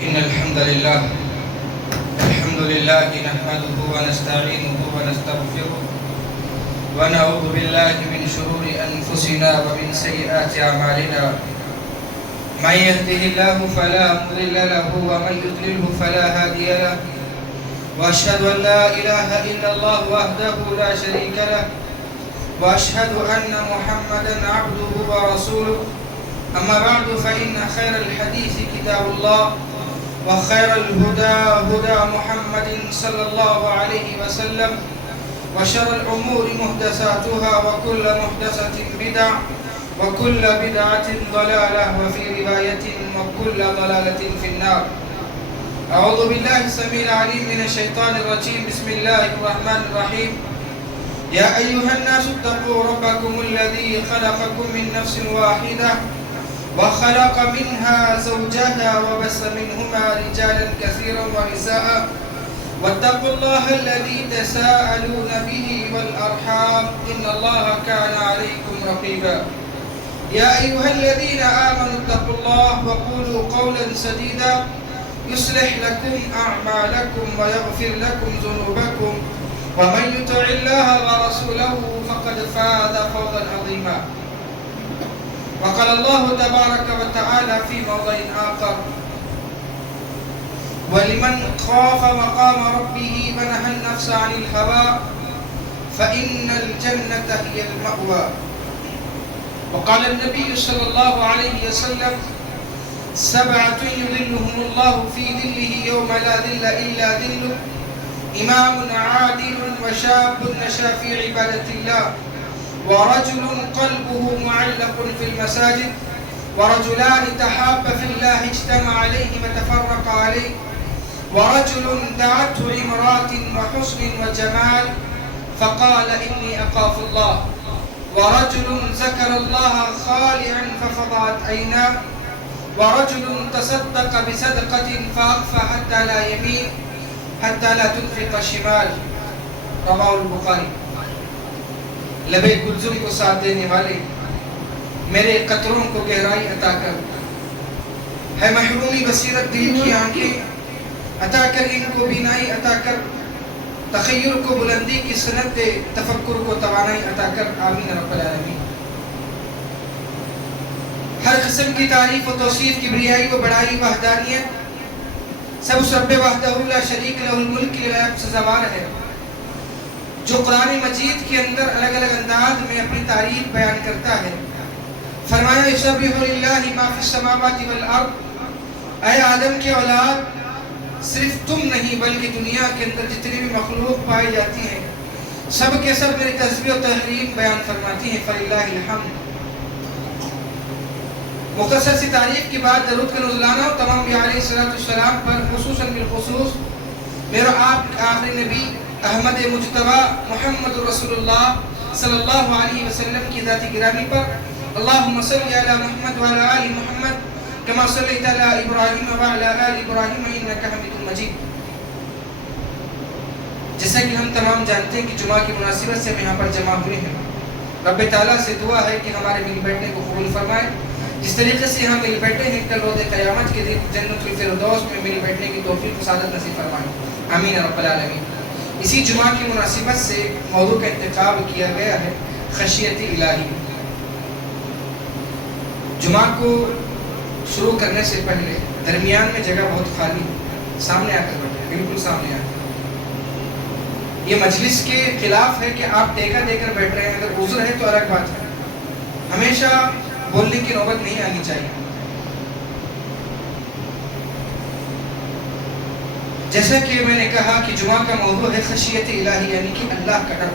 إن الحمد لله نحمده ونستعينه ونستغفره ونعوذ بالله من شرور أنفسنا ومن سيئات أعمالنا من يهده الله فلا مضل له ومن يضلله فلا هادي له وأشهد أن لا إله إلا الله وحده لا شريك له وأشهد أن محمدا عبده ورسوله أما بعد فإن خير الحديث كتاب الله وخير الهدى هدى محمد صلى الله عليه وسلم وشر الأمور محدثاتها وكل محدثة بدعة وكل بدعة ضلالة وفي رواية وكل ضلالة في النار. أعوذ بالله السميع العليم من الشيطان الرجيم. بسم الله الرحمن الرحيم. يا أيها الناس اتقوا ربكم الذي خلقكم من نفس واحدة وخلق منها زوجها وبث منهما رجالا كثيرا ونساء واتقوا الله الذي تساءلون به والأرحام إن الله كان عليكم رقيبا. يا أيها الذين آمنوا اتقوا الله وقولوا قولا سديدا يصلح لكم أعمالكم ويغفر لكم ذنوبكم ومن يطع الله ورسوله فقد فاز فوزا عظيما. وقال الله تبارك وتعالى في موضع آخر ولمن خاف مقام ربه ونهى النفس عن الهوى فإن الجنة هي المأوى. وقال النبي صلى الله عليه وسلم سبعة يظلهم الله في ظله يوم لا ظل إلا ظله إمام عادل وشاب نشأ في عبادة الله ورجل قلبه معلق في المساجد ورجلان تحابا في الله اجتمع عليه وتفرق عليه ورجل دعته امرأة وحسن وجمال فقال إني أخاف الله ورجل ذكر الله خالعا ففضعت عيناه ورجل تصدق بصدقة فأخفى حتى لا يمين حتى لا تنفق الشمال. رواه البخاری. لبے کلثوم کو ساتھ دینے والے میرے قطروں کو گہرائی عطا کر، ہے محرومی بصیرت دل کی آنکھیں عطا کر، ان کو بینائی عطا کر، تخیل کو بلندی کی سند دے، تفکر کو توانائی عطا کر. آمین رب العالمین. ہر قسم کی تعریف و توصیف، کبریائی و بڑائی، وحدانیت سب اس رب وحدہ لا شریک لہ الملک للعب سزاوار ہے، جو قرآن مجید کے اندر الگ الگ انداز میں اپنی تعریف بیان کرتا ہے. فرمایا یسبح للہ ما فی السماوات والارض. اے آدم کے اولاد، صرف تم نہیں بلکہ دنیا کے اندر جتنی بھی مخلوق پائی جاتی ہیں سب کے سب میری تسبیح و تحریم بیان فرماتی ہیں. فللہ الحمد. مختصر سی تعریف کے بعد درود کا نزلانہ تمام انبیاء علیہ السلام پر، خصوصاً بالخصوص میرا آپ آخری نبی احمد مجتبی محمد رسول اللہ صلی اللہ علیہ وسلم کی ذات گرامی پر. اللہم صلی علی محمد وعلی آل محمد کما صلیت علی ابراہیم وعلی آل ابراہیم انک حمید مجید. جیسا کہ ہم تمام جانتے ہیں کہ جمعہ کی مناسبت سے ہم یہاں پر جمع ہوئے ہیں. رب تعالیٰ سے دعا ہے کہ ہمارے مل بیٹھنے کو قبول فرمائے. جس طریقے سے ہم مل بیٹھے ہیں کل روز قیامت کے دن جنت الفردوس میں مل بیٹھنے کی توفیق و سعادت نصیب فرمائے. آمین رب العالمین. اسی جمعہ کی مناسبت سے موضوع کا انتخاب کیا گیا ہے خشیت الہی. جمعہ کو شروع کرنے سے پہلے درمیان میں جگہ بہت خالی ہے، سامنے آ کر بیٹھے، بالکل سامنے آ کر. یہ مجلس کے خلاف ہے کہ آپ ٹیکا دے کر بیٹھ رہے ہیں. اگر عذر ہے تو الگ بات ہے، ہمیشہ بولنے کی نوبت نہیں آنی چاہیے. جیسا کہ میں نے کہا کہ جمعہ کا موضوع ہے خشیت الہی، یعنی کہ اللہ کا ڈر.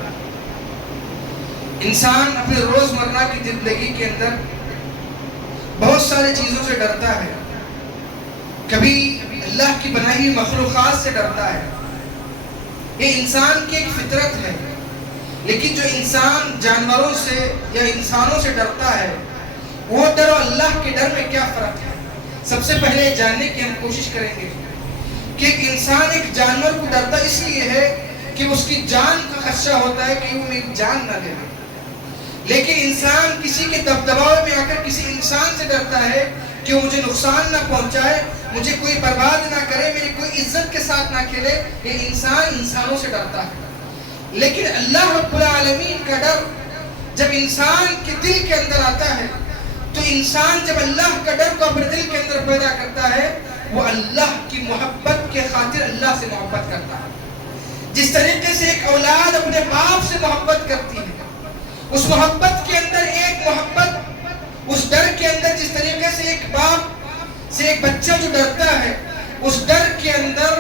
انسان اپنے روزمرہ کی زندگی کے اندر بہت سارے چیزوں سے ڈرتا ہے. کبھی اللہ کی بنائی ہوئی مخلوقات سے ڈرتا ہے. یہ انسان کی ایک فطرت ہے. لیکن جو انسان جانوروں سے یا انسانوں سے ڈرتا ہے، وہ ڈر اور اللہ کے ڈر میں کیا فرق ہے؟ سب سے پہلے جاننے کی ہم کوشش کریں گے کہ ایک انسان ایک جانور کو ڈرتا اس لیے ہے کہ اس کی جان کا خدشہ ہوتا ہے کہ وہ میری جان نہ لے. لیکن انسان کسی کے دبدباؤ میں آ کر کسی انسان سے ڈرتا ہے کہ وہ مجھے نقصان نہ پہنچائے، مجھے کوئی برباد نہ کرے، میری کوئی عزت کے ساتھ نہ کھیلے، یہ انسان انسانوں سے ڈرتا ہے۔ لیکن اللہ رب العالمین کا ڈر جب انسان کے دل کے اندر آتا ہے تو انسان جب اللہ کا ڈر کو اپنے دل کے اندر پیدا کرتا ہے، وہ اللہ کی محبت کے خاطر اللہ سے محبت کرتا ہے۔ جس طریقے سے ایک اولاد اپنے باپ سے محبت کرتی ہے، اس محبت کے اندر ایک محبت، اس ڈر کے اندر جس طریقے سے ایک باپ سے ایک بچہ جو ڈرتا ہے، اس ڈر کے اندر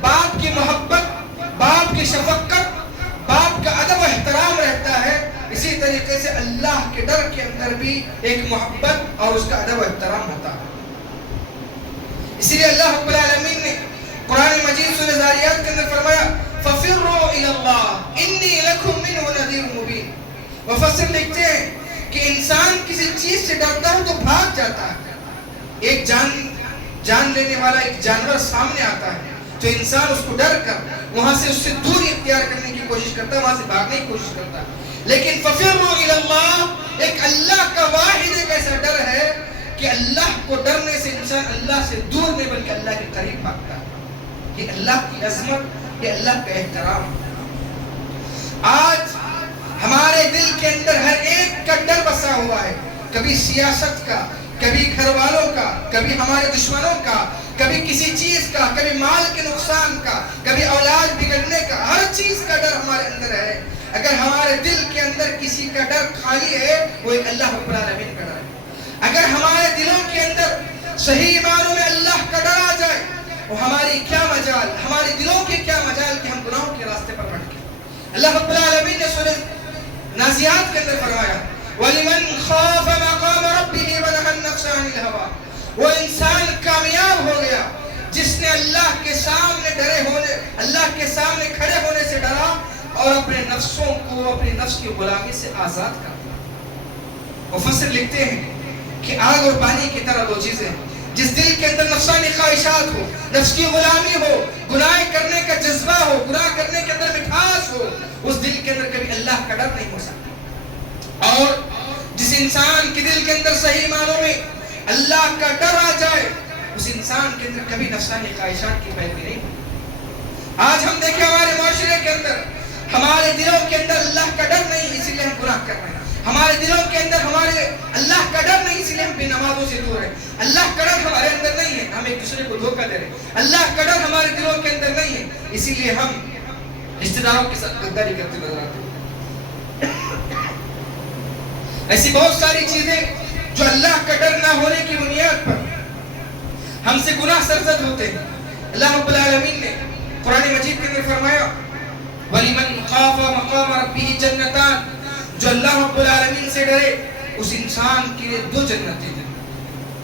باپ کی محبت، باپ کی شفقت، باپ کا ادب و احترام رہتا ہے، اسی طریقے سے اللہ کے ڈر کے اندر بھی ایک محبت اور اس کا ادب و احترام ہوتا ہے۔ اسی لیے اللہ رب العالمین نے قرآن مجید سورہ ذاریات کے اندر فرمایا فَفِرُّوا إِلَى اللَّهِ إِنِّي لَكُمْ مِنْهُ نَذِيرٌ مُبِينٌ۔ مفسر لکھتے ہیں کہ انسان کسی چیز سے ڈرتا ہے تو بھاگ جاتا ہے۔ ایک جان لینے والا ایک جانور سامنے آتا ہے تو انسان اس کو ڈر کر وہاں سے اس سے دوری اختیار کرنے کی کوشش کرتا ہے، وہاں سے بھاگنے کی کوشش کرتا ہے۔ لیکن فَفِرُّوا إِلَى اللَّهِ ایک اللہ کا واحد ایک ایسا ڈر ہے کہ اللہ کو ڈرنے سے انسان اللہ سے دور نہیں بلکہ اللہ کے قریب بھاگتا ہے۔ یہ اللہ کی عظمت، یہ اللہ کا احترام۔ آج ہمارے دل کے اندر ہر ایک کا ڈر بسا ہوا ہے، کبھی سیاست کا، کبھی گھر والوں کا، کبھی ہمارے دشمنوں کا، کبھی کسی چیز کا، کبھی مال کے نقصان کا، کبھی اولاد بگڑنے کا، ہر چیز کا ڈر ہمارے اندر ہے۔ اگر ہمارے دل کے اندر کسی کا ڈر خالی ہے، وہ ایک اللہ رب العالمین کا ڈر ہے۔ اگر ہمارے دلوں کے اندر صحیح معنوں میں اللہ کا ڈر آ جائے، وہ ہماری کیا مجال، ہمارے دلوں کے کیا مجال کہ ہم گناہوں کے راستے پر بھٹکیں۔ اللہ رب العالمین نے سورہ نازعات کے اندر فرمایا وَلِمَنْ خَافَ مَقَامَ رَبِّهِ وَنَهَى النَّفْسَ عَنِ الْهَوَىٰ۔ وہ انسان کامیاب ہو گیا جس نے اللہ کے سامنے ڈرے ہونے، اللہ کے سامنے کھڑے ہونے سے ڈرا اور اپنے نفسوں کو اپنے نفس کی غلامی سے آزاد کر دیا۔ مفسر لکھتے ہیں کہ آگ اور پانی کی طرح دو چیزیں، جس دل کے اندر نفسانی خواہشات ہو، نفس کی غلامی ہو، گناہ کرنے کا جذبہ ہو، گناہ کرنے کے اندر مٹھاس ہو، اس دل کے اندر کبھی اللہ کا ڈر نہیں ہو سکتا۔ اور جس انسان کے دل کے اندر صحیح معنوں میں اللہ کا ڈر آ جائے، اس انسان کے اندر کبھی نفسانی خواہشات کی پیروی نہیں ہوتی۔ آج ہم دیکھیں ہمارے معاشرے کے اندر ہمارے دلوں کے اندر اللہ کا ڈر نہیں، اسی لیے ہم گناہ کر رہے ہیں۔ ہمارے دلوں کے اندر ہمارے اللہ کا ڈر نہیں، اسی لیے ہم بے نمازوں سے دور ہیں۔ اللہ کا ڈر ہمارے اندر نہیں ہے، ہم ایک دوسرے کو دھوکہ دے رہے ہیں۔ اللہ کا ڈر ہمارے دلوں کے اندر نہیں ہے، اسی لیے ہم رشتہ داروں کے ساتھ غداری کرتے نظر آتے ہیں۔ ایسی بہت ساری چیزیں جو اللہ کا ڈر نہ ہونے کی بنیاد پر ہم سے گناہ سرزد ہوتے ہیں۔ اللہ رب العالمین نے قرآن مجید کے اندر فرمایا وَلِمَنْ خَافَ مَقَامَ رَبِّهِ جَنَّتَانِ، جو اللہ رب العالمین سے ڈرے اس انسان کے لیے دو جنتیں ہیں۔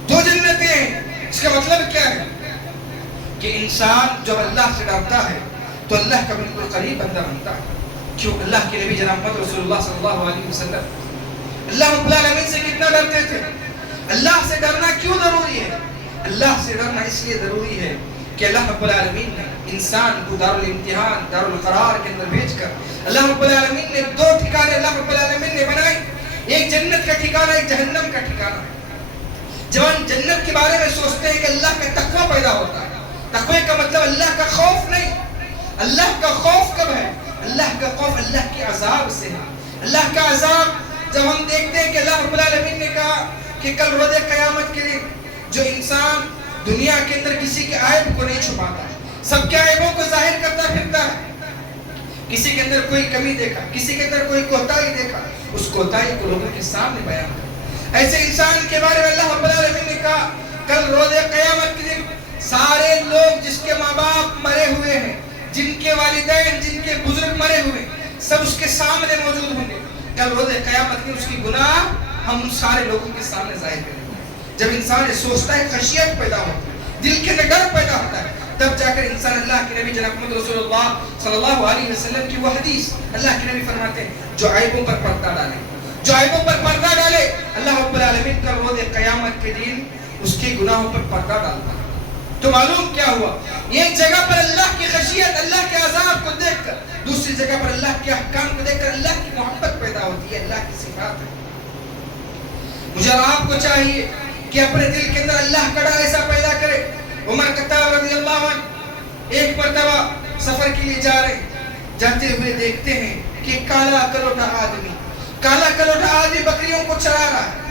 دو جنتیں ہیں، اس کا مطلب کیا ہے کہ انسان جب اللہ سے ڈرتا ہے تو اللہ کا بالکل قریب بندہ بنتا ہے۔ کیوں؟ اللہ کے نبی جناب محمد رسول اللہ صلی اللہ علیہ وسلم اللہ رب العالمین سے کتنا ڈرتے تھے۔ اللہ سے ڈرنا کیوں ضروری ہے؟ اللہ سے ڈرنا اس لیے ضروری ہے کہ اللہ رب العالمین نے انسان کو دارالامتحان، دارالقرار کے اندر بھیج کر اللہ رب العالمین نے دو ٹھکانے اللہ رب العالمین نے بنائے، ایک جنت کا ٹھکانہ، ایک جہنم کا ٹھکانہ۔ جب ہم جنت کے بارے میں سوچتے ہیں کہ اللہ کا تقوی پیدا ہوتا ہے، تقوی کا مطلب اللہ کا خوف نہیں۔ اللہ کا خوف کب ہے؟ اللہ کا خوف اللہ کے عذاب سے ہے۔ اللہ کا عذاب جب ہم دیکھتے ہیں کہ اللہ رب العالمین نے کہا کہ کل روز قیامت کے دن جو انسان دنیا کے اندر کسی کے عیب کو نہیں چھپاتا ہے، سب کے عیبوں کو ظاہر کرتا پھرتا ہے، کسی کے اندر کوئی کمی دیکھا، کسی کے اندر کوئی کوتاہی دیکھا، اس کوتاہی کو لوگوں کے سامنے بیان کرتا، ایسے انسان کے بارے میں اللہ رب العالمین نے کہا کل روز قیامت کے دن سارے لوگ جس کے ماں باپ مرے ہوئے ہیں، جن کے والدین، جن کے بزرگ مرے ہوئے، سب اس کے سامنے موجود ہوں گے۔ کل روز قیامت میں اس کی گناہ ہم ان سارے لوگوں کے سامنے ظاہر کریں گے۔ جب انسان یہ سوچتا ہے، خشیت پیدا ہوتا ہے، دل کے اندر ڈر پیدا ہوتا ہے، تب جا کر انسان اللہ کے نبی جناب محمد رسول اللہ صلی اللہ علیہ وسلم کی وہ حدیث اللہ کے نبی فرماتے ہیں جو عیبوں پر پردہ ڈالے، جو عیبوں پر پردہ ڈالے، اللہ رب العالمین کل روز قیامت کے دن اس کے گناہوں پر پردہ ڈالتا ہے۔ تو معلوم کیا ہوا؟ ایک جگہ پر اللہ کی خشیت، اللہ کے عذاب کو دیکھ کر، دوسری جگہ پر اللہ کے احکام کو دیکھ کر اللہ کی محبت پیدا ہوتی ہے، اللہ کی صفات ہے۔ مجھے اور آپ کو چاہیے کہ اپنے دل کے اندر اللہ کا ڈر ایسا پیدا کرے عمر خطاب رضی اللہ عنہ ایک مرتبہ سفر کے لیے جا رہے، جاتے ہوئے دیکھتے ہیں کہ کالا کلوٹا آدمی بکریوں کو چرا رہا ہے۔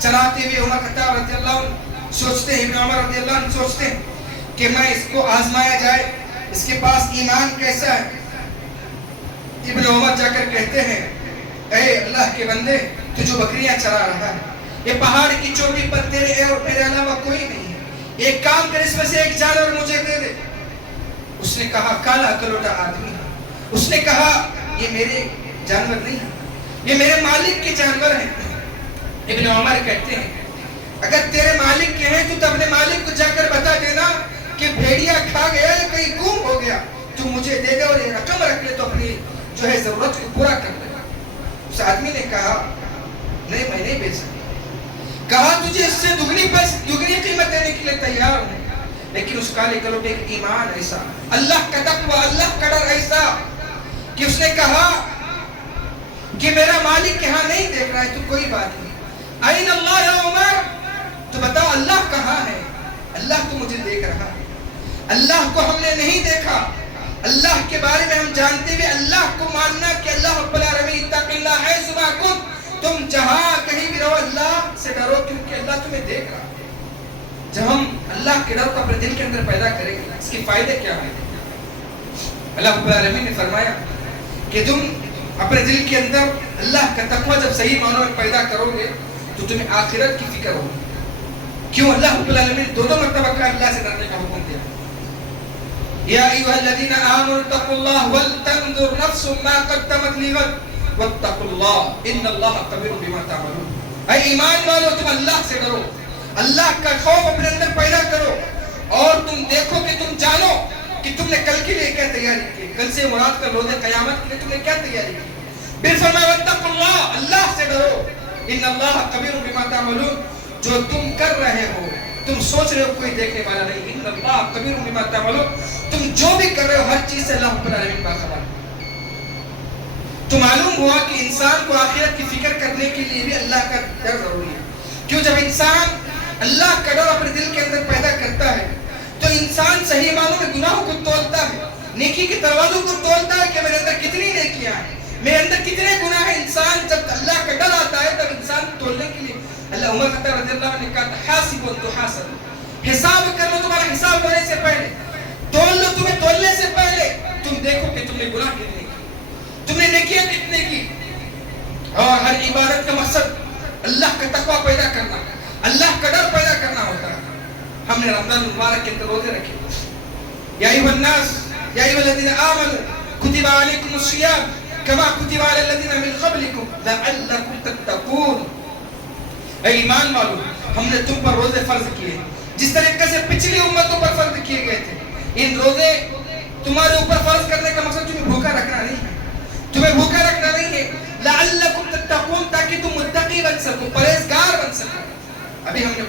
چراتے ہوئے عمر خطاب رضی اللہ عنہ سوچتے ہیں، ابن عمر رضی اللہ عنہ سوچتے ہیں کہ میں اس کو آزمایا جائے، اس کے پاس ایمان کیسا ہے۔ ابن عمر جا کر کہتے ہیں، اے اللہ کے بندے، تو جو بکریاں چرا رہا ہے، یہ پہاڑ کی چوٹی پر تیرے اور میرے علاوہ کوئی نہیں ہے، ایک کام کر، اس میں سے ایک جانور مجھے دے دے۔ اس نے کہا کالا کلوٹا آدمی ہے۔ اس نے کہا یہ میرے جانور نہیں ہیں، یہ میرے مالک کے جانور ہیں۔ ابن عمر کہتے ہیں اگر تیرے مالک کے ہیں تو اپنے مالک کو جا کر بتا دینا کہ بھیڑیا کھا گیا یا کہیں گم ہو گیا، تو مجھے دے دے اور یہ رقم رکھ لے تو اپنی جو ہے ضرورت کو پورا کر لے۔ اس آدمی نے کہا نہیں، میں نہیں بیچ سکتا۔ کہا تجھے اس سے دگنی قیمت دینے کے لیے تیار ہوں، لیکن اس کالے کلوٹے کا ایمان ایسا، اللہ کا تقوی، اللہ کا ڈر ایسا کہ اس نے کہا کہ میرا مالک یہاں نہیں دیکھ رہا ہے تو کوئی بات نہیں، این اللہ یا عمر، تو بتاؤ اللہ کہاں ہے؟ اللہ تو مجھے دیکھ رہا ہے، اللہ کو ہم نے نہیں دیکھا۔ اللہ کے بارے میں ہم جانتے ہوئے اللہ کو ماننا کہ اللہ رب العالمین اتق اللہ حیث ما کنت، تم جہاں کہیں بھی رہو اللہ سے ڈرو کیونکہ اللہ تمہیں دیکھ رہا ہے۔ جب ہم اللہ کے ڈر کو اپنے دل کے اندر پیدا کریں گے، اس کے فائدے کیا ہیں؟ اللہ رب العالمین نے فرمایا کہ تم اپنے دل کے اندر اللہ کا تقوی جب صحیح معنوں میں پیدا کرو گے تو تمہیں آخرت کی فکر ہوگی۔ کیوں اللہ رب العالمین نے دو مرتبہ کا اللہ سے ڈرنے کا حکم دیا؟ یا ایھا الذین آمنوا اتقوا اللہ ولتنظر نفس ما قدمت لغد واتقوا اللہ ان اللہ خبیر بما تعملون۔ اے ایمان والو، تم اللہ سے ڈرو، اللہ کا خوف اپنے اندر پیدا کرو، اور تم دیکھو کہ تم جانو کہ تم نے کل کے لیے کیا تیاری کی، کل سے مراد کر روز قیامت کے لیے تم نے کیا تیاری کی۔ پھر فرمایا واتقوا اللہ، اللہ سے ڈرو، ان اللہ خبیر بما تعملون، جو تم کر رہے ہو، تم سوچ رہے ہو کوئی دیکھنے والا نہیں، ان اللہ خبیر بما تعملون، تم جو بھی کر رہے ہو ہر چیز سے اللہ رب العالمین باخبر ہے۔ تو معلوم ہوا کہ انسان کو آخرت کی فکر کرنے کے لیے بھی اللہ کا ڈر ضروری ہے۔ کیوں؟ جب انسان اللہ کا ڈر اپنے دل کے اندر پیدا کرتا ہے تو انسان صحیح معنوں میں گناہوں کو تولتا ہے، نیکی کے دروازوں کو تولتا ہے کہ میرے اندر کتنی نیکیاں ہیں، میرے اندر کتنے گناہ ہیں۔ انسان جب اللہ کا ڈر آتا ہے تب انسان تولنے کے لیے، اللہ عمر خطاب رضی اللہ عنہ نے کہا حاسبوا تحاسبوا، حساب کر لو تمہارا حساب ہونے سے پہلے، تول لو تمہیں تولنے سے پہلے، تم دیکھو کہ تم نے گناہ کتنے کی، تم نے نیکیاں کتنے کی۔ اور ہر عبادت کا مقصد اللہ کا تقوی پیدا کرنا، اللہ کا ڈر پیدا کرنا ہوتا ہے۔ ہم نے رمضان مبارک کے اندر روزے رکھے، یا ایھا الناس یا ایھا الذین آمنوا کتب علیکم الصیام کما کتب علی الذین من قبلکم لعلکم تتقون۔ اے ایمان والو، ہم نے تم پر روزے فرض کیے جس طریقے سے پچھلی امتوں پر فرض کیے گئے تھے۔ ان روزے تمہارے اوپر فرض کرنے کا مقصد تمہیں بھوکا رکھنا نہیں ہے، تمہیں بھوکا رکھنا نہیں ہے، لعلکم تتقون، تاکہ تم متقی بن سکو، پرہیزگار بن سکو۔ ابھی ہم نے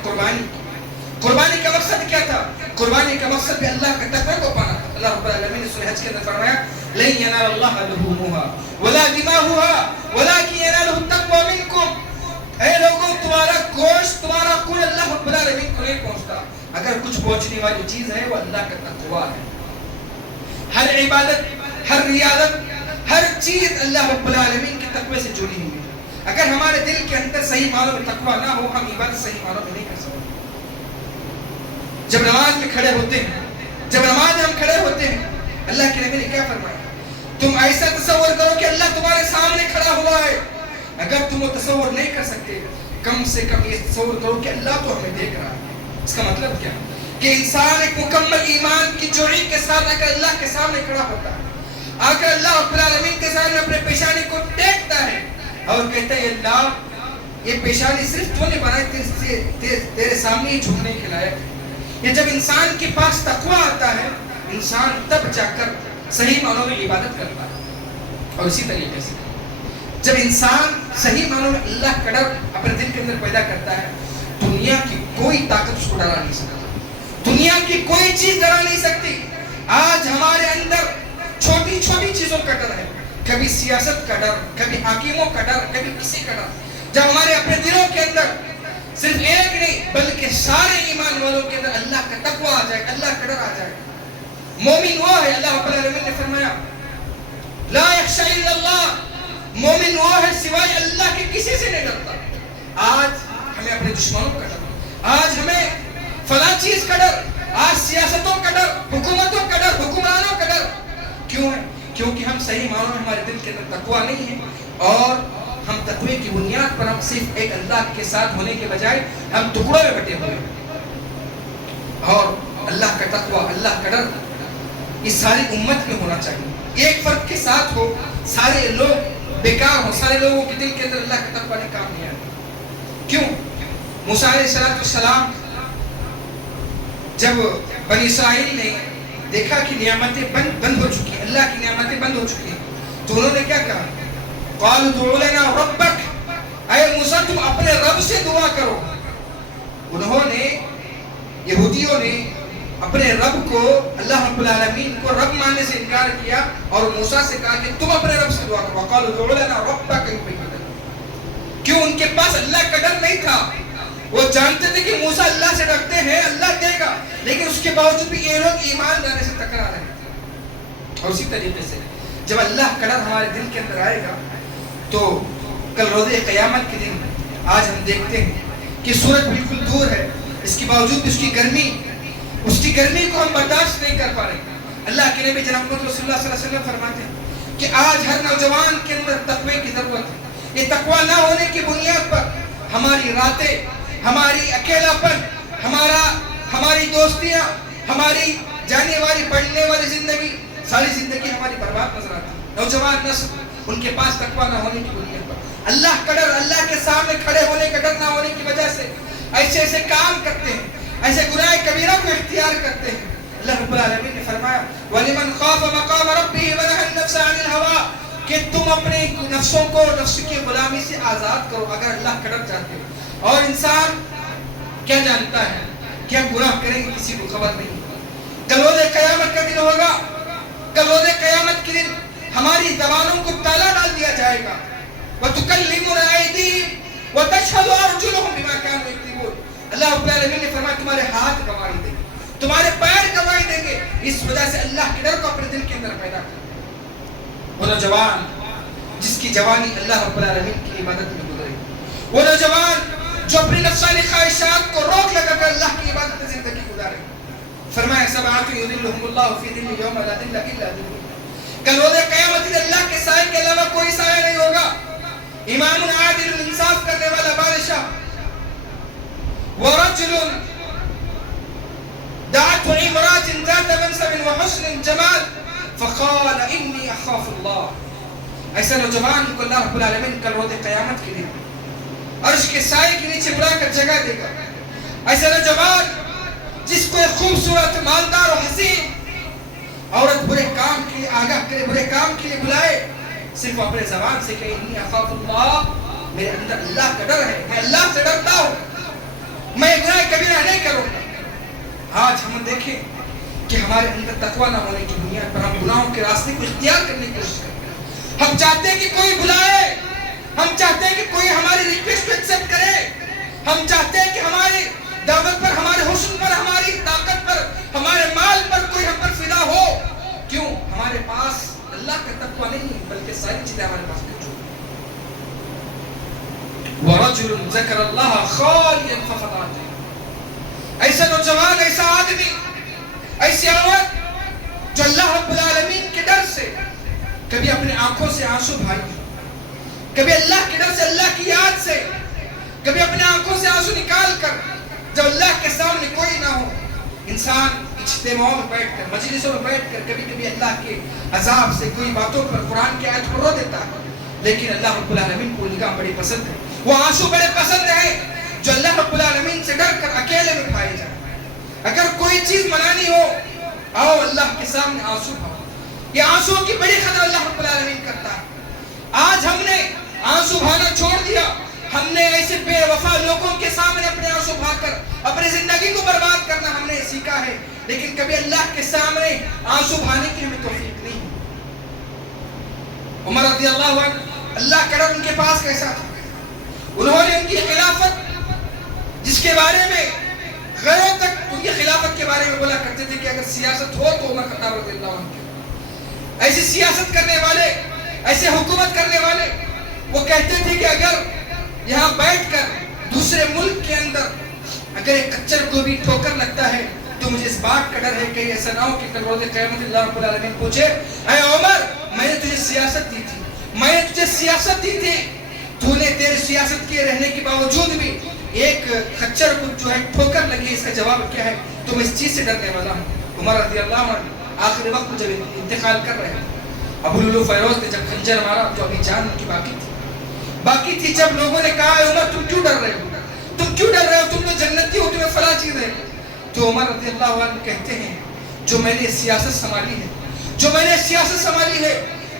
قربانی کا مقصد کیا تھا؟ قربانی کا مقصد بھی اللہ کا تقوی کو پانا تھا۔ اللہ رب العالمین نے سورہ حج کے اندر فرمایا لن ینال اللہ لحومها ولا دماؤها ولکن ینالہ التقوی منکم۔ اے لوگوں، تمہارا گوشت، تمہارا خون اللہ رب العالمین کو نہیں پہنچتا، اگر کچھ پہنچنے والی چیز ہے وہ اللہ کا تقوی ہے۔ ہر عبادت، ہر ریاضت، ہر چیز اللہ رب العالمین کے تقوی سے جڑی ہوئی ہے۔ اگر ہمارے دل کے اندر صحیح معنوں میں تقوی نہ ہو، ہم عبادت صحیح معنوں میں نہیں کر سکتے۔ جب نماز میں کھڑے ہوتے ہیں، جب نماز میں ہم کھڑے ہوتے ہیں، اللہ کے نبی نے کیا فرمایا؟ تم ایسا تصور کرو کہ اللہ تمہارے سامنے کھڑا ہوا ہے۔ اگر تم وہ تصور نہیں کر سکتے، کم سے کم یہ تصور کرو کہ اللہ تو ہمیں دیکھ رہا ہے۔ اس کا مطلب کیا؟ کہ انسان ایک مکمل ایمان کی جوڑی کے ساتھ اگر اللہ کے سامنے کھڑا ہوتا ہے، آگر اللہ رب العالمین کے سامنے اپنے پیشانی کو ٹیکتا ہے اور کہتا ہے اللہ یہ پیشانی صرف تو نے بنائی، تیرے سامنے ہی جھکنے کے لائق۔ یہ جب انسان کے پاس تقوی آتا ہے، انسان تب جا کر صحیح معنوں میں عبادت کرتا ہے۔ اور اسی طریقے سے جب انسان صحیح معنوں میں اللہ کا ڈر اپنے دل کے اندر پیدا کرتا ہے، دنیا کی کوئی طاقت اس کو ڈرا نہیں سکتی، دنیا کی کوئی چیز ڈرا نہیں سکتی۔ آج ہمارے اندر چھوٹی چھوٹی چیزوں کا ڈر ہے، کبھی سیاست کا ڈر، کبھی حاکموں کا ڈر، کبھی کسی کا ڈر۔ جب ہمارے اپنے دلوں کے اندر صرف ایک نہیں بلکہ سارے ایمان والوں کے اندر اللہ کا تقوی آ جائے، اللہ کا ڈر آ جائے. مومن وہ ہے، اللہ رب العالمین نے فرمایا لا یخشی الا اللہ، مومن وہ ہے سوائے اللہ کے کسی سے نہیں ڈرتا. آج ہمیں اپنے دشمنوں کا ڈر، آج ہمیں فلاں چیز کا ڈر، آج سیاستوں کا ڈر، حکومتوں کا ڈر، حکمرانوں کا ڈر. کیوں ہے؟ کیونکہ ہم صحیح معنوں میں ہمارے دل کے اندر تقوی نہیں ہے، اور ہم تقوی کی بنیاد پر ہم صرف ایک اللہ کے ساتھ ہونے کے بجائے ہم ٹکڑوں میں بٹے ہوئے ہیں. اور اللہ کا تقوی، اللہ کا ڈر اس ساری امت میں ہونا چاہیے. ایک فرد کے ساتھ ہو، سارے لوگ بیکار ہو، سارے لوگوں کے دل کے اندر اللہ کا تقوی نے کام نہیں آیا. کیوں؟ موسیٰ علیہ السلام جب بنی اسرائیل نے دیکھا کہ نعمتیں بند ہو چکی ہیں، اللہ کی نعمتیں بند ہو چکی ہیں، تو انہوں نے کیا کہا؟ قالوا ادع لنا ربک، اے موسیٰ تم اپنے رب سے دعا کرو. انہوں نے، یہودیوں نے اپنے رب کو، اللہ رب العالمین کو رب ماننے سے انکار کیا اور موسیٰ سے کہا کہ تم اپنے رب سے دعا کرو. قالوا ادع لنا ربک یبین لنا. کیوں؟ ان کے پاس اللہ کا ڈر نہیں تھا. وہ جانتے تھے کہ موسیٰ اللہ سے ڈرتے ہیں، اللہ دے گا، لیکن اس کے باوجود بھی یہ لوگ ایمان لانے سے ٹکرا رہے تھے. اور اسی طریقے سے جب اللہ کا ڈر ہمارے دل کے اندر آئے گا تو کل روز قیامت کے دن آج ہم دیکھتے ہیں کہ سورج بالکل دور ہے، اس کے باوجود بھی اس کی گرمی کو ہم برداشت نہیں کر پا رہے. اللہ کے نبی جناب محمد رسول اللہ صلی اللہ علیہ وسلم فرماتے ہیں کہ آج ہر نوجوان کے اندر تقوی کی ضرورت ہے. یہ تقوی نہ ہونے کی بنیاد پر ہماری راتیں، ہماری اکیلاپن، ہماری دوستیاں، ہماری جانے والی پڑھنے والی زندگی، ساری زندگی ہماری برباد نظر آتی ہے. نوجوان نسل ان کے پاس تقوی نہ ہونے کی بنیاد پر، اللہ کا ڈر، اللہ کے سامنے کھڑے ہونے کا ڈر نہ ہونے کی وجہ سے ایسے کام کرتے ہیں، ایسے گناہ کبیرہ کو اختیار کرتے ہیں. اللہ رب العالمین نے فرمایا وَلِمَنْ خَافَ مَقَامَ رَبِّهِ وَنَهَى النَّفْسَ عَنِ الْهَوَىٰ، کہ تم اپنے نفسوں کو نفس کی غلامی سے آزاد کرو اگر اللہ کا ڈر چاہتے ہو. اور انسان کیا جانتا ہے کہ ہم گناہ کریں گے، کسی کو خبر نہیں. کل روز قیامت کا دن ہوگا، کل روز قیامت کے دن ہماری زبانوں کو تالا ڈال دیا جائے گا. وَتُكَلِّمُنَا أَيْدِيهِمْ وَتَشْهَدُ أَرْجُلُهُم بِمَا كَانُوا يَكْسِبُونَ. اللہ رب العالمین نے فرمایا تمہارے ہاتھ گواہی دیں گے، تمہارے پیر گواہی دیں گے. اس وجہ سے اللہ کے ڈر کو اپنے دل کے اندر پیدا کرو. وہ نوجوان جس کی جوانی اللہ رب العالمین کی عبادت میں گزرے، وہ نوجوان جو اپنی نفسانی خواہشات کو روک لگا کر اللہ کی عبادت میں زندگی گزارے. فرمایا سبعۃ یظلهم اللہ فی ظلہ یوم لا ظل الا ظلہ. کل روز قیامت میں اللہ کے سائے کے علاوہ کوئی سایہ نہیں ہوگا. امام عادل، انصاف کرنے والا بادشاہ، ورجل دعته امرأة ذات منصب وحسن جمال فقال انی اخاف اللہ. ایسا نوجوان کو اللہ رب العالمین کل روز قیامت کے دن عرش کے سائے کے نیچے بلا کر جگہ دے گا. ایسا نوجوان جس کو ایک خوبصورت، مالدار اور حسین عورت برے کام کے لیے آگاہ کرے، برے کام کے لیے بلائے، صرف اپنے زبان سے کہ انی اخاف اللہ، میرے اندر اللہ کا ڈر ہے، میں اللہ سے ڈرتا ہوں، میں گناہ کبیرہ نہیں کروں گا. آج ہم دیکھیں کہ ہمارے اندر تقوی نہ ہونے کی بنیاد پر ہم گناہوں کے راستے کو اختیار کرنے کی کوشش کرتے ہیں. ہم چاہتے ہیں کہ کوئی بلائے، ہم چاہتے ہیں کہ کوئی ہماری ریکویسٹ کو ایکسپٹ کرے، ہم چاہتے ہیں کہ ہماری دعوت پر، ہمارے حسن پر، ہماری طاقت پر، ہمارے مال پر کوئی ہم پر فدا ہو. کیوں؟ ہمارے پاس اللہ کا تقوی نہیں بلکہ ساری چیزیں ہمارے پاس موجود ہیں. وَرَجُلٌ ذَكَرَ اللَّهَ خَالِيًا فَفَضَاتِ. ایسا نوجوان، ایسا آدمی، ایسی عورت جو اللہ رب العالمین کے ڈر سے کبھی اپنی آنکھوں سے آنسو بہائی، کبھی اللہ کے ڈر سے، اللہ کی یاد سے کبھی اپنے آنکھوں سے آنسو نکال کر جب اللہ کے سامنے کوئی نہ ہو، انسان اجتماعوں میں بیٹھ کر، مجلسوں میں بیٹھ کر کبھی کبھی اللہ کے عذاب سے، کوئی باتوں پر، قرآن کی آیت پر رو دیتا ہے. لیکن اللہ رب العالمین کو نگاہ بڑی پسند ہے، وہ آنسو بڑے پسند ہیں جو اللہ رب العالمین سے ڈر کر اکیلے میں کھائے جائیں. اگر کوئی چیز منانی ہو، آؤ اللہ کے سامنے آنسو بہاؤ. یہ آنسو کی بڑی قدر اللہ رب العالمین کرتا ہے. آج ہم نے آنسو بہانا چھوڑ دیا، ہم نے ایسے بے وفا لوگوں کے سامنے اپنے آنسو بہا کر اپنی زندگی کو برباد کرنا ہم نے سیکھا ہے، لیکن کبھی اللہ کے سامنے آنسو بہانے کی ہمیں توفیق نہیں. عمر رضی اللہ عنہ، اللہ کا ڈر ان کے پاس کیسا تھا. انہوں نے ان کی خلافت جس کے بارے میں غیروں تک ان کی خلافت کے بارے میں بولا کرتے تھے کہ اگر سیاست ہو تو عمر خطاب رضی اللہ عنہ کے۔ ایسی سیاست کرنے والے، ایسے حکومت کرنے والے، وہ کہتے تھے کہ اگر یہاں بیٹھ کر دوسرے ملک کے اندر اگر ایک کچر کو بھی ٹھوکر لگتا ہے تو مجھے اس بات کا ڈر ہے کہ ایسا نہ ہو کہ کل روز قیامت اللہ رب العالمین پوچھے، اے عمر میں نے تجھے سیاست دی تھی، میں نے تجھے سیاست دی تھی، تو نے تیرے سیاست کے رہنے کے باوجود بھی ایک خچر کو جو ہے ٹھوکر لگی، اس کا جواب کیا ہے؟ تو میں اس چیز سے ڈرنے والا ہوں۔ عمر رضی اللہ عنہ آخری وقت میں جب انتقال کر رہے ہیں، ابو لولو فیروز نے جب خنجر مارا تو ابھی جان ان کی باقی تھی، جب لوگوں نے کہا اے عمر تم کیوں ڈر رہے ہو، تم کیوں ڈر رہے ہو، تم تو جنتی ہو، تمہیں فلاں چیز ہے، تو عمر رضی اللہ عنہ کہتے ہیں جو میں نے سیاست سنبھالی ہے،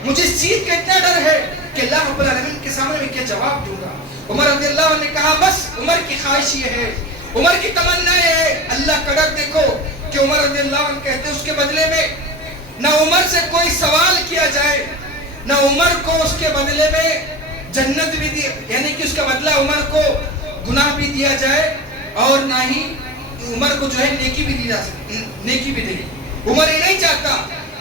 مجھے اس چیز کا اتنا ڈر ہے کہ اللہ رب العالمین کے سامنے میں کیا جواب دوں گا۔ عمر رضی اللہ عنہ نے کہا بس عمر کی خواہش یہ ہے، عمر کی تمنا یہ ہے، اللہ کا ڈر دیکھو کہ عمر رضی اللہ عنہ کہتے ہیں اس کے بدلے میں نہ عمر سے کوئی سوال کیا جائے، نہ عمر کو اس کے بدلے میں جنت بھی دی، یعنی کہ اس کا بدلہ عمر کو گناہ بھی دیا جائے اور نہ ہی عمر کو جو ہے نیکی بھی دی جا سکتی، نیکی بھی دے گی۔ عمر یہ نہیں چاہتا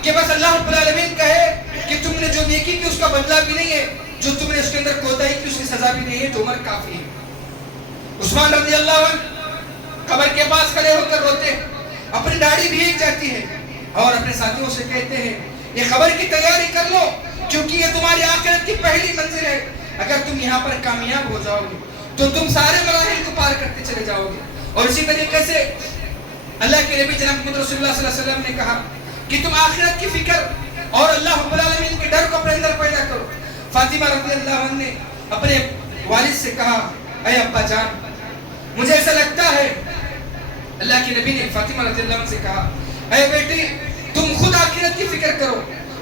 کہ بس اللہ رب العالمین کہے کہ تم نے جو نیکی کی اس کا بدلہ بھی نہیں ہے، جو تم نے اس کے اندر کوتاہی کی اس کی سزا بھی نہیں ہے، تو عمر کافی ہے۔ عثمان رضی اللہ عنہ قبر کے پاس کھڑے ہو کر روتے ہیں، اپنی داڑھی بھیگ جاتی ہے اور اپنے ساتھیوں سے کہتے ہیں یہ خبر کی تیاری کر لو کیونکہ یہ تمہاری آخرت کی پہلی منزل ہے، اگر تم یہاں پر کامیاب ہو جاؤ گے تو تم سارے مراحل کو پار کرتے چلے جاؤ گے۔ اور اسی طریقے سے اللہ کے نبی جناب محمد رسول اللہ صلی اللہ علیہ وسلم نے کہا کہ تم آخرت کی فکر اور اللہ رب العالمین کے ڈر کو اپنے اندر پیدا کرو۔ فاطمہ رضی اللہ عنہ نے اپنے والد سے کہا اے ابا جان مجھے ایسا لگتا ہے، اللہ کے نبی نے فاطمہ رضی اللہ عنہ سے کہا اے بیٹی تم خود آخرت کی فکر کرو،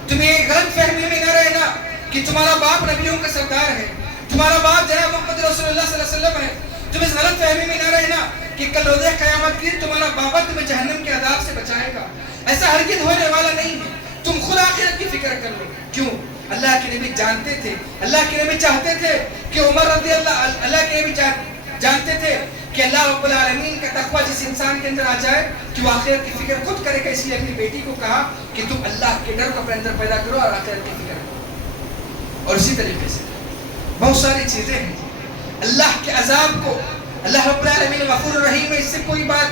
تمہیں غلط فہمی میں نہ رہنا کہ تمہارا باپ نبیوں کا سردار ہے، تمہارا باپ جناب محمد رسول اللہ صلی اللہ علیہ وسلم ہے، تم اس غلط فہمی میں نہ رہنا کہ کل روز قیامت کی تمہارا بابا تمہیں جہنم کے عذاب سے بچائے گا، ایسا ہرگز ہونے والا نہیں ہے، تم خود آخرت کی فکر کر لو۔ کیوں؟ اللہ کے نبی جانتے تھے، اللہ کے نبی چاہتے تھے کہ عمر رضی اللہ کے نبی جانتے تھے کہ اللہ رب العالمین کا تقوی جس انسان کے اندر آ جائے کہ وہ آخرت کی فکر خود کرے گا، اس لیے اپنی بیٹی کو کہا کہ تم اللہ کے ڈر کو اپنے اندر پیدا کرو اور آخرت کی فکر کرو۔ اور اسی طریقے سے بہت ساری چیزیں ہیں، اللہ کے عذاب کو اللہ رب العالمین غفور رحیم ہے، اس سے کوئی بات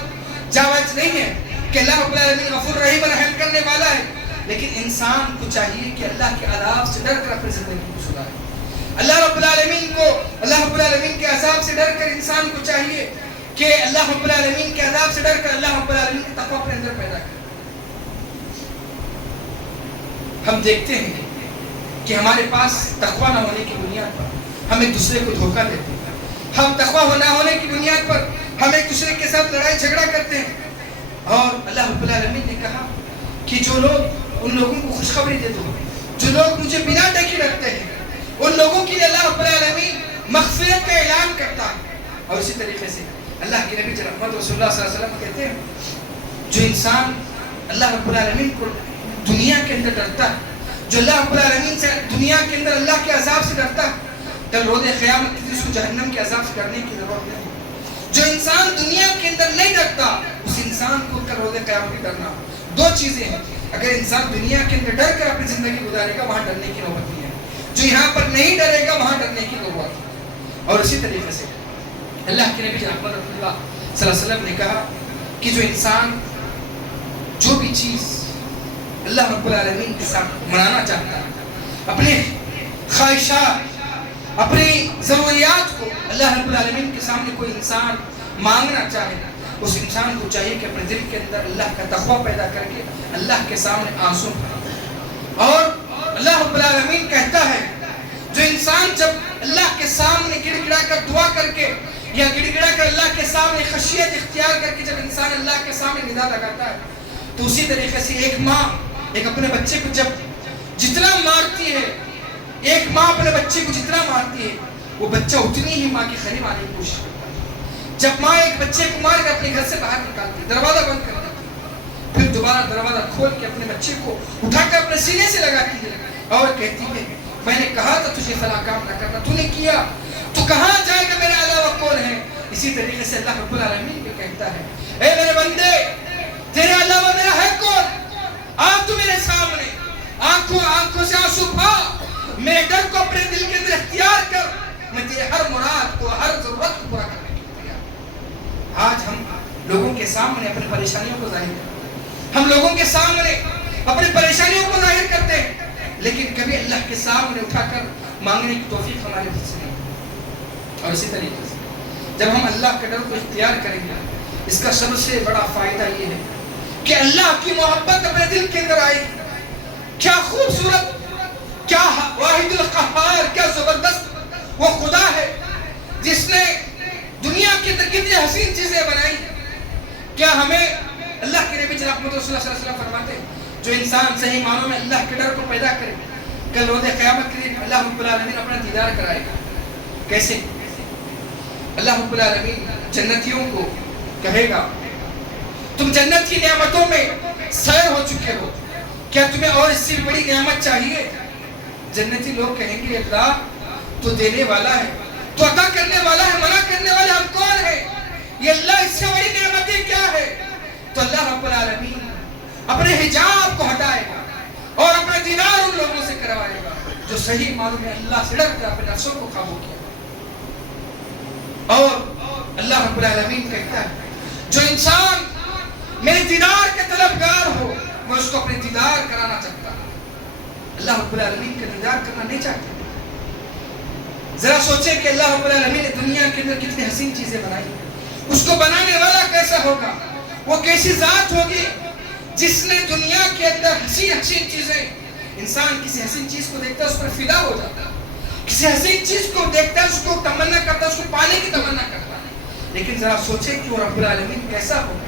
جاوز نہیں ہے کہ اللہ رب العالمین غفور رحیم رحم کرنے والا ہے، لیکن انسان کو چاہیے کہ اللہ کے عذاب سے ڈر کر اپنی زندگی کو سدھارے۔ اللہ رب العالمین کے عذاب سے ڈر کر انسان کو چاہیے کہ اللہ رب العالمین کے عذاب سے ڈر کر اللہ رب العالمین کی تقوی اپنے اندر پیدا کرے۔ ہم دیکھتے ہیں کہ ہمارے پاس تقوی نہ ہونے کی بنیاد پر ہم ایک دوسرے کو دھوکہ دیتے ہیں، ہم تقوی نہ ہونے کی بنیاد پر ہم ایک دوسرے کے ساتھ لڑائی جھگڑا کرتے ہیں، اور اللہ رب العالمین نے کہا کہ جو لوگ ان لوگوں کو خوشخبری دے دو جو لوگ مجھے بنا ڈکے رکھتے ہیں، ان لوگوں کے لیے اللہ رب العالمین مغفرت کا اعلان کرتا ہے۔ اور اسی طریقے سے اللہ کے نبی جناب محمد رسول اللہ صلی اللہ علیہ وسلم کہتے ہیں جو انسان اللہ رب العالمین کو دنیا کے اندر ڈرتا ہے، جو اللہ رب العالمین سے دنیا کے اندر اللہ کے عذاب سے ڈرتا ہے، کل روز قیامت کی اس کو جہنم کے عذاب سے ڈرنے کی ضرورت نہیں۔ جو انسان دنیا کے اندر نہیں ڈرتا اس انسان کو کل روز قیامت میں ڈرنا۔ دو چیزیں ہیں، اگر انسان دنیا کے اندر ڈر کر اپنی زندگی گزارے گا وہاں ڈرنے کی نوبت نہیں ہے، جو یہاں پر نہیں ڈرے گا وہاں ڈرنے کی نوبت ہے۔ اور اسی طریقے سے اللہ کے نبی محمد رسول اللہ صلی اللہ علیہ وسلم نے کہا کہ جو انسان جو بھی چیز اللہ رب العالمین کے ساتھ منانا چاہتا ہے، اپنے خواہشات، اپنی ضروریات کو اللہ رب العالمین کے سامنے کوئی انسان مانگنا چاہے، اس انسان کو چاہیے کہ اپنے دل کے اندر اللہ کا تقوی پیدا کر کے اللہ کے سامنے آنسو بہائے۔ اور اللہ رب العالمین کہتا ہے جو انسان جب اللہ کے سامنے گڑ گڑا کر دعا کر کے یا گڑ گڑا کر اللہ کے سامنے خشیت اختیار کر کے جب انسان اللہ کے سامنے ندا لگاتا ہے، تو اسی طریقے سے ایک ماں ایک اپنے بچے کو جب جتنا مارتی ہے، ایک ماں اپنے بچے کو جتنا مارتی ہے، وہ بچہ اتنی ہی ماں کے قریب آنے کی کوشش کرتا ہے۔ جب ماں ایک بچے کو مار کر اپنے گھر سے باہر نکالتی ہے، دروازہ بند کر دیتی ہے، پھر دوبارہ دروازہ کھول کے اپنے بچے کو اٹھا کر اپنے سینے سے لگاتی ہے اور کہتی ہے میں نے کہا تھا تجھے فلاں کام نہ کرنا، تو نے کیا، تو کہاں جائے گا، میرے علاوہ کون ہے؟ اسی طریقے سے اللہ رب العالمین بھی کہتا ہے اے میرے بندے تیرے علاوہ میرا ہے کون؟ آ تو میرے سامنے آنکھوں سے آنسو پھا، میرے ڈر کو اپنے دل کے اندر اختیار کر، میں تیرے ہر مراد کو ہر ضرورت کو پورا کرنے کے لیے تیار۔ آج ہم لوگوں کے سامنے اپنی پریشانیوں کو ظاہر کرتے ہیں، ہم لوگوں کے سامنے اپنی پریشانیوں کو ظاہر کرتے ہیں، لیکن کبھی اللہ کے سامنے اٹھا کر مانگنے کی توفیق ہمارے پاس نہیں۔ اور اسی طریقے سے جب ہم اللہ کے ڈر کو اختیار کریں گے، اس کا سب سے بڑا فائدہ یہ ہے کہ اللہ کی محبت اپنے دل کے اندر آئے گی۔ کیا خوبصورت، کیا واحد القہار، کیا زبردست وہ خدا ہے جس نے دنیا کے اندر کتنی حسین چیزیں بنائی۔ کیا ہمیں اللہ کے نبی جناب محمد صلی اللہ علیہ وسلم فرماتے ہیں جو انسان صحیح معنوں میں اللہ کے ڈر کو پیدا کرے کل روز قیامت کے دن اللہ رب العالمین اپنا دیدار کرائے گا۔ کیسے؟ اللہ رب العالمین جنتیوں کو کہے گا تم جنت کی نعمتوں میں سیر ہو چکے ہو، کیا تمہیں اور اس سے بڑی نعمت چاہیے؟ جنتی لوگ کہیں گے اللہ تو دینے والا ہے، تو عطا کرنے والا ہے، منع کرنے والے ہم کون ہیں؟ یہ اللہ اس سے بڑی نعمتیں کیا ہے؟ تو اللہ رب العالمین اپنے حجاب کو ہٹائے گا اور اپنا دیدار ان لوگوں سے کروائے گا جو صحیح معنوں میں اللہ سے ڈر کر اپنے نفسوں کو قابو کیا۔ اور اللہ رب العالمین کہتا ہے جو انسان میرے دیدار کے طلبگار ہو میں اس کو اپنے دیدار کرانا چاہتا ہوں۔ اللہ رب العالمین کا دیدار کرنا نہیں چاہتے۔ ذرا سوچیں کہ اللہ رب العالمین نے دنیا کے اندر کتنی حسین چیزیں بنائی، اس کو بنانے والا کیسا ہوگا؟ وہ کیسی ذات ہوگی جس نے دنیا کے اندر حسین چیزیں، انسان کسی حسین چیز کو دیکھتا ہے اس پر فدا ہو جاتا ہے، کسی حسین چیز کو دیکھتا ہے اس کو تمنا کرتا ہے، اس کو پانے کی تمنا کرتا ہے۔ لیکن ذرا سوچیں کہ وہ رب العالمین کیسا ہوگا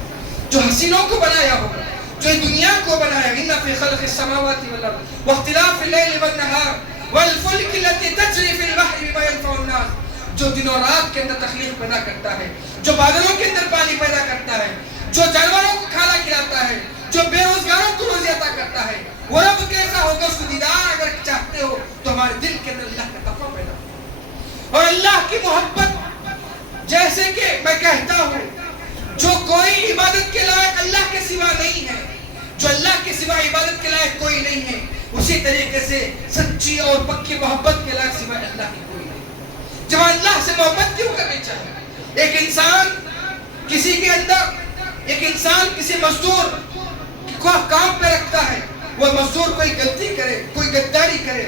جو حسینوں کو بنایا ہوگا، جو دنیا کو بنایا۔ ان فی خلق السماوات والارض واختلاف اللیل والنہار والفلک التي تجری فی البحر بما ينفع الناس، جو دن و رات کے اندر تخلیق پیدا کرتا ہے، جو بادلوں کے اندر پانی پیدا کرتا ہے، جو جانوروں کو کھانا کھلاتا ہے، جو بے روزگاروں کو روزی عطا کرتا ہے، وہ رب کیسا ہوگا؟ اس کو دیدار اگر چاہتے ہو تو ہمارے دل کے اندر اللہ کا تقویٰ پیدا ہو۔ اور اللہ کی محبت، جیسے کہ میں کہتا ہوں جو کوئی عبادت کے لائق اللہ کے سوا نہیں ہے، جو اللہ کے سوا عبادت کے لائق کوئی نہیں ہے، اسی طریقے سے سچی اور پکی محبت کے لائق سوا اللہ کی کوئی نہیں۔ جب اللہ سے محبت کیوں کرنی چاہیے؟ ایک انسان کسی کے اندر، ایک انسان کسی مزدور کو کام پہ رکھتا ہے، وہ مزدور کوئی غلطی کرے، کوئی غداری کرے،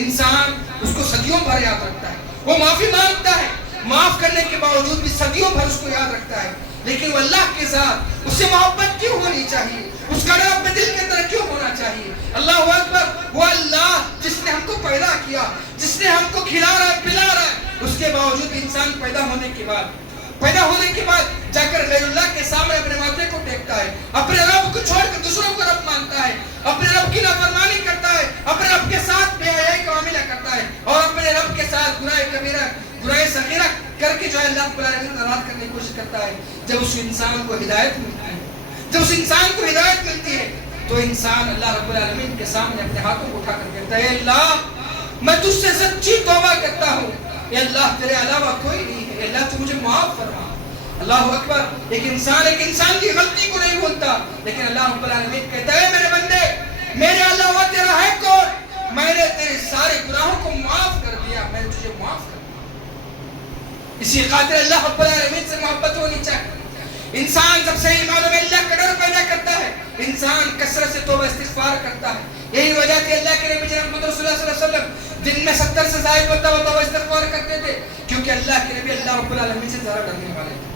انسان اس کو صدیوں بھر یاد رکھتا ہے، وہ معافی مانگتا ہے، معاف کرنے کے باوجود بھی صدیوں بھر اس کو یاد رکھتا ہے۔ لیکن وہ اللہ کے ساتھ اس سے محبت کیوں ہونی چاہیے؟ اس کا ڈر اپنے دل کے اندر کیوں ہونا چاہیے؟ اللہ اکبر، وہ اللہ جس نے ہم کو پیدا کیا، جس نے ہم کو کھلا رہا ہے، پلا رہا ہے، اس کے باوجود انسان پیدا ہونے کے بعد جا کر غیر اللہ کے سامنے اپنے ماتھے کو ٹیکتا ہے، اپنے رب کو چھوڑ کر دوسروں کو رب مانتا ہے، اپنے رب کی نافرمانی کرتا ہے، اپنے رب کے ساتھ بے حیائی کا معاملہ کرتا ہے، اور اپنے رب کے ساتھ گناہ کبیرہ، گناہ صغیرہ کر کے جو ہے اللہ رب العالمین کو ناراض کرنے کی کوشش کرتا ہے۔ جب اس انسان کو ہدایت ملتی ہے، جب اس انسان کو ہدایت ملتی ہے تو انسان اللہ رب العالمین کے سامنے اپنے ہاتھوں کو اٹھا کر کہتا ہے اے اللہ میں تجھ سے سچی توبہ کرتا ہوں، اے اللہ تیرے علاوہ کوئی نہیں ہے، اے اللہ تو مجھے معاف فرما۔ اللہ اکبر، ایک انسان کی غلطی کو نہیں بھولتا، لیکن اللہ رب العالمین کہتا ہے میرے بندے میرے علاوہ تیرا ہے کون؟ میں نے تیرے سارے گناہوں کو معاف کر دیا، میں نے تجھے معاف کر دیا۔ اسی خاطر اللہ رب العالمین سے محبت ہونی چاہیے۔ انسان جب صحیح معنوں میں اللہ کا ڈر پیدا کرتا ہے، انسان کثرت سے توبہ استغفار کرتا ہے۔ یہی وجہ تھی اللہ کے نبی جناب محمد رسول اللہ صلی اللہ علیہ وسلم دن میں 70 سے زائد مرتبہ توبہ استغفار کرتے تھے، کیونکہ اللہ کے نبی اللہ رب العالمین سے زیادہ ڈرنے والے تھے۔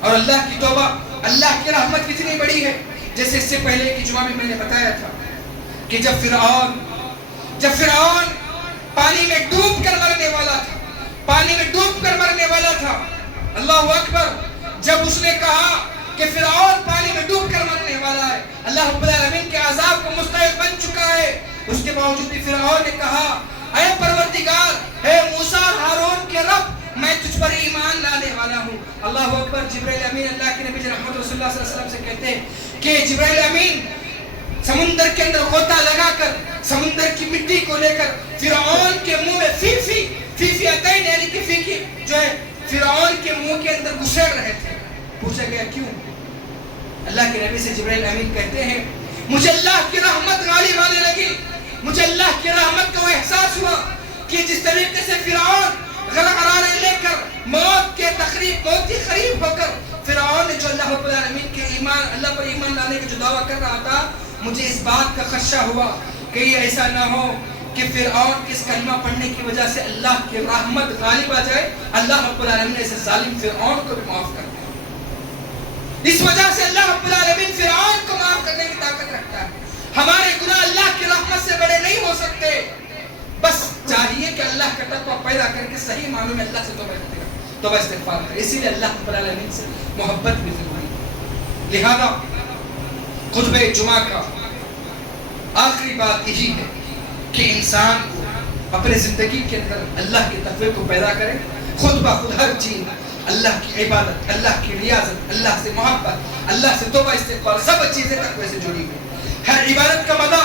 اور اللہ کی توبہ، اللہ کی رحمت کتنی بڑی ہے، جیسے اس سے پہلے کی جمعہ میں نے بتایا تھا کہ جب فرعون پانی میں ڈوب کر مرنے والا تھا، اللہ اکبر، جب اس نے کہا کہ فرعون پانی میں ڈوب کر مرنے والا ہے، اللہ رب العالمین کے عذاب کو مستحق بن چکا ہے، اس کے باوجود بھی فرعون نے کہا اے پروردگار، اے موسیٰ اور ہارون کے رب، میں تجھ پر ایمان لانے والا ہوں۔ اللہ اکبر، جبرائیل امین اللہ کے نبی رحمت رسول اللہ صلی اللہ علیہ وسلم سے کہتے ہیں کہ جبرائیل امین سمندر کے اندر غوطہ لگا کر سمندر کی مٹی کو لے کر فرعون کے منہ میں فی عطین، یعنی کہ فی کی جو ہے فرعون کے منہ کے اندر گھسڑ رہے تھے. پوچھا گیا کیوں؟ اللہ کے نبی سے جبرائیل امین کہتے ہیں مجھے اللہ کی رحمت غالب آنے لگی. مجھے اللہ کی رحمت کا وہ احساس ہوا کہ جس طریقے سے فرعون غرغرانے لے کر موت کے قریب ہو کر فرعون نے جو اللہ رب العالمین کے ایمان، اللہ پر ایمان لانے کا جو دعویٰ کر رہا تھا، مجھے اس بات کا خدشہ ہوا کہ یہ ایسا نہ ہو کہ فرعون اس کلمہ پڑھنے کی وجہ سے اللہ کی رحمت غالب آ جائے، اللہ رب العالمین ایسے ظالم فرعون کو بھی معاف کر دے. اس وجہ سے اللہ رب العالمین فرعون کو معاف کرنے کی طاقت رکھتا ہے. ہمارے گناہ اللہ کی رحمت سے بڑے نہیں ہو سکتے. بس چاہیے کہ اللہ کا تقویٰ پیدا کر کے صحیح معنوں میں اللہ سے توبہ استغفار کرے. اسی لیے اللہ رب العالمین سے محبت بھی ضروری ہے. لہذا خطبہ جمعہ کا آخری بات یہی ہے کہ انسان کو اپنے زندگی کے اندر اللہ کے تقوی کو پیدا کرے. خود بخود ہر چیز، اللہ کی عبادت، اللہ کی ریاضت، اللہ سے محبت، اللہ سے توبہ استغفار، سب چیزیں تقوی سے جڑی ہوئی. ہر عبادت کا مزہ،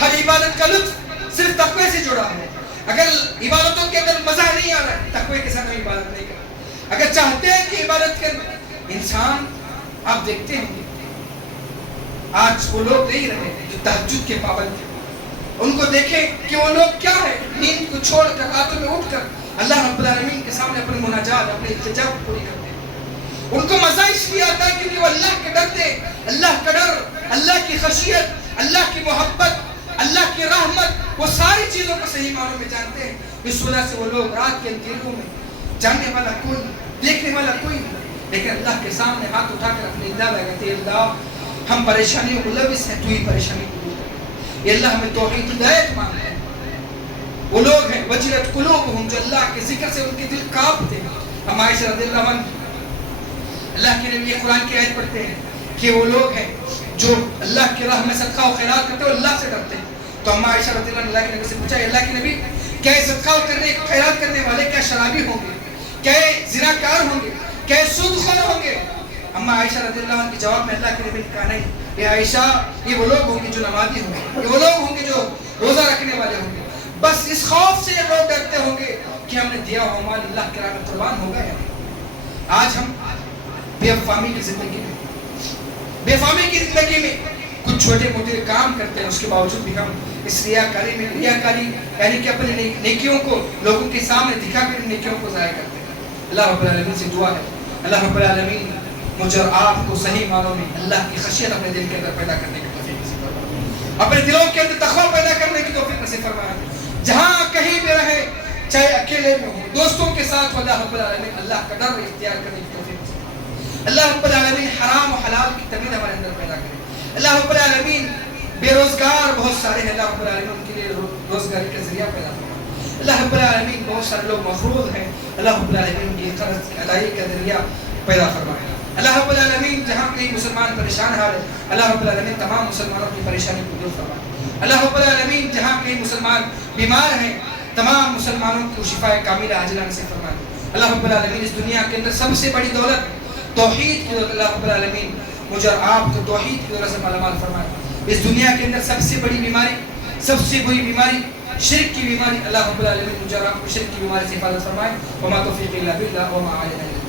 ہر عبادت کا لطف صرف تقوی سے جڑا ہے. اگر عبادتوں کے اندر مزہ نہیں آ رہا ہے، تقوی کے ساتھ عبادت نہیں کرنا. اگر چاہتے ہیں کہ عبادت کے اندر انسان، آپ دیکھتے ہیں آج وہ لوگ نہیں رہے جو تہجد کے پابند تھے. ان کو دیکھیں کہ وہ لوگ کیا ہے، نیند کو چھوڑ کر راتوں میں اٹھ کر اللہ رب العالمین کے سامنے اپنی مناجات، اپنی التجا پوری کرتے ہیں. ان کو مزہ اس لیے آتا ہے کیونکہ وہ اللہ کے ڈرتے، اللہ کا ڈر، اللہ کی خشیت، اللہ کی محبت، اللہ کی رحمت، وہ ساری چیزوں کو صحیح معنوں میں جانتے ہیں. اس وجہ سے وہ لوگ رات کے اندھیروں میں، جاننے والا کوئی نہیں، دیکھنے والا کوئی نہیں، لیکن اللہ کے سامنے ہاتھ اٹھا کر اپنی اللہ لگاتے ہیں. اللہ ہم پریشانیوں کو ملوث ہیں، تو ہی پریشانی کو دور کر. یہ اللہ ہمیں توحید ہدایت مانگتا ہے. وہ لوگ ہیں وجلت قلوبہم، جو اللہ کے ذکر سے ان کے دل کانپتے ہیں. ہم عائشہ رضی اللہ عنہ، اللہ کے نبی یہ قرآن کی آیت پڑھتے ہیں کہ وہ لوگ ہیں جو اللہ کی راہ میں صدقہ و خیرات کرتے ہیں اور اللہ سے ڈرتے ہیں. تو ہم عائشہ رضی اللہ عنہ اللہ کے نبی سے پوچھا، اللہ کے نبی کیا یہ صدقہ کرنے، خیرات کرنے والے کیا شرابی ہوں گے، کیا یہ زناکار ہوں گے، کیا یہ سود خور ہوں گے؟ اما عائشہ رضی اللہ عنہ کے جواب میں اللہ کے نبی نے کہا نہیں، یہ عائشہ یہ وہ لوگ ہوں گے جو نمازی ہوں گے، یہ وہ لوگ ہوں گے جو روزہ رکھنے والے ہوں گے. بس اس خوف سے یہ لوگ ڈرتے ہوں گے کہ ہم نے دیا ہوا مال اللہ کے راہ میں قربان ہو گیا. آج ہم بے فہمی کی زندگی میں کچھ چھوٹے موٹے کام کرتے ہیں، اس کے باوجود بھی ہم اس ریاکاری یعنی کہ اپنی نیکیوں کو لوگوں کے سامنے دکھا کر نیکیوں کو ضائع کرتے ہیں. اللہ رب العالمین سے دعا ہے، اللہ رب العالمین مجھے اور آپ کو صحیح معنوں میں اللہ کی خشیت اپنے دل کے اندر پیدا کرنے کی توفیق نصیب فرمائے، اپنے دلوں کے اندر تقویٰ پیدا کرنے کی توفیق نصیب فرمائے. جہاں کہیں بھی رہے، چاہے اکیلے میں ہو، دوستوں کے ساتھ، اللہ رب العالمین اللہ کا ڈر اختیار کرنے کی توفیق نصیب فرمائے. اللہ رب العالمین حرام و حلال کی تمیز ہمارے اندر پیدا کرے. اللہ رب العالمین بے روزگار بہت سارے ہیں، اللہ رب العالمین ان کے لیے روزگاری کا ذریعہ پیدا فرمائے. اللہ رب العالمین بہت سارے لوگ مفروض ہیں، اللہ رب العالمین ان کی قرض کی ادائیگی کا ذریعہ پیدا فرمائے. اللہ رب العالمین جہاں کہیں مسلمان پریشان حال ہے، اللہ رب العالمین تمام مسلمانوں کی پریشانی کو دور فرمائے. اللہ رب العالمین جہاں کہیں مسلمان بیمار ہیں، تمام مسلمانوں کو شفاء کاملہ عاجلہ نصیب فرمائے. اللہ رب العالمین اس دنیا کے اندر سب سے بڑی دولت توحید کی دولت، اللہ رب العالمین مجھے اور آپ کو توحید کی دولت سے مالا مال فرمائے. اس دنیا کے اندر سب سے بڑی بیماری، سب سے بری بیماری شرک کی بیماری، اللہ رب العالمین مجھے اور آپ کو شرک کی بیماری سے حفاظت فرمائے. وما توفیقی الا باللہ وما علینا